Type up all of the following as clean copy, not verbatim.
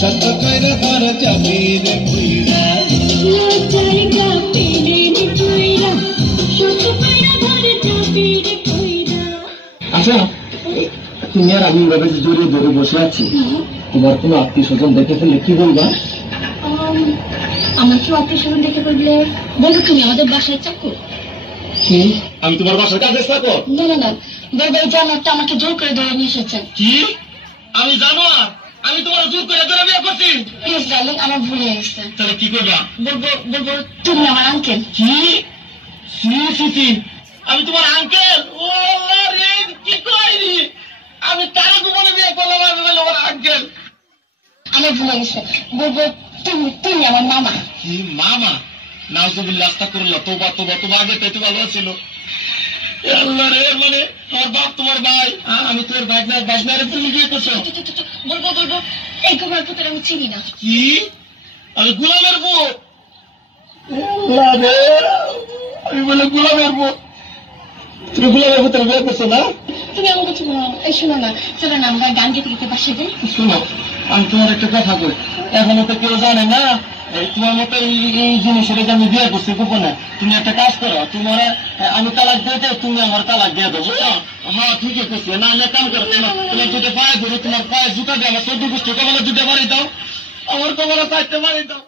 সত্য কইরা ধর চাপির কইরা আচ্ছা তুমি আর আমি এভাবে জড়িয়ে ধরে বসে আছি, তোমার কোনো আত্মীয় স্বজন দেখে ফেললে কি বলবা? আমার কেউ আত্মীয় স্বজন দেখে ফেললে বলবো তুমি আমাদের বাসায় চাকর। কি আমি তোমার বাসার কাজে থাকো? না না না, বলবো এই জানোয়ারটা আমাকে জোর করে ধরে নিয়ে এসেছেন। কি আমি জানোয়ার? আমি তোমার জোর করে ধরে বিয়ে করছি? প্লিজ ডার্লিং, আমার ভুল হয়ে গেছে। তাহলে কি করবা? বলবো তুমি আমার আঙ্কেল। কি আমি তোমার আঙ্কেল? ও রে কি কইলি? আমি তারা গোপনে বিয়ে করলাম, আমি বললাম আমার আঙ্কেল। আমার ভুল হয়ে গেছে, বলবো তুমি আমার মামা। কি মামা? নাউজুবিল্লাহ, আস্তাগফিরুল্লাহ, তওবা তওবা, তওবা, আগে তো ভালো ছিল। আল্লাহ রে, মানে আমার বাপ তোমার ভাই, আমি তোর ভাগনারে তুমি বিয়ে করছো? বলবো এই গোবর পুত্র আমি চিনি না। কি আমি গোলামের বউ? আল্লাহ রে, আমি বলে গোলামের বউ? তুমি গোলামের পুত্র বিয়ে করছো না? তুমি আমার কিছু বলো না। এই শোনো না, চলো না আমরা গান গেতে গেতে বাসে যাই। শোনো, আমি তোমার একটা কথা কই, এখনো তো কেউ জানে না তোমার মতো এই জিনিসের আমি বিয়ে করছি গোপনে। তুমি একটা কাজ করো, তোমার আমি তালাক দিয়ে দেবো, তুমি আমার তালাক দিয়ে দেবো। হ্যাঁ ঠিকই করছি না, না কাম করো, তোমার দুটো পায়ে ধরো, তোমার পায়ে জুতা দিয়ে আমার 14 গোষ্ঠী কপালে দুটো বাড়ি দাও, আমার কপালে 4টে বাড়ি দাও।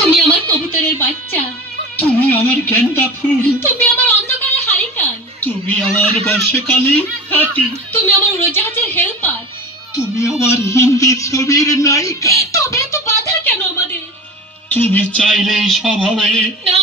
তুমি আমার কবুতরের বাচ্চা, তুমি আমার গেন্দা ফুল, তুমি আমার অন্ধকারের হারিকান, তুমি আমার বর্ষাকালে হাতি, তুমি আমার উড়োজাহাজের হেল্পার, তুমি আমার হিন্দি ছবির নায়িকা। তবে এত বাধা কেন আমাদের? তুমি চাইলেই সব হবে না,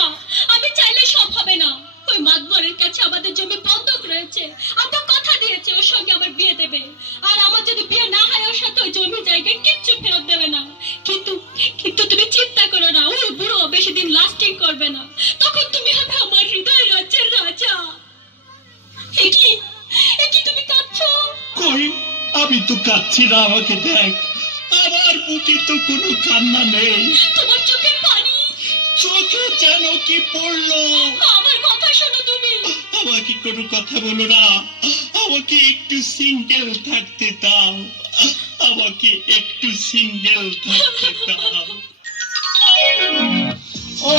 আমি চাইলে সব হবে না। ওই মাতবরের কাছে আমাদের জমি বন্ধক রয়েছে, আব্বা কথা দিয়েছে ওর সঙ্গে আমার বিয়ে দেবে, আর আমার যদি বিয়ে না হয় ওর সাথে ওই জমি জায়গায় কিচ্ছু ফেরত দেবে না। কিন্তু তুমি চিন্তা করো না, ওই বুড়ো বেশি দিন লাস্টিং করবে না, তখন তুমি হবে আমার হৃদয় রাজ্যের রাজা। একই তুমি কাঁদছো? কই, আমি তো কাঁদছি না, আমাকে দেখ, আমার বুকে তো কোনো কান্না নেই। তোমার চোখের পানি, চোখে যেন কি পড়লো। আমার কথা শোনো তুমি। আমাকে কোনো কথা বলো না, আমাকে একটু সিঙ্গেল থাকতে দাও, আমাকে একটু সিঙ্গেল থাকতে দাও। ও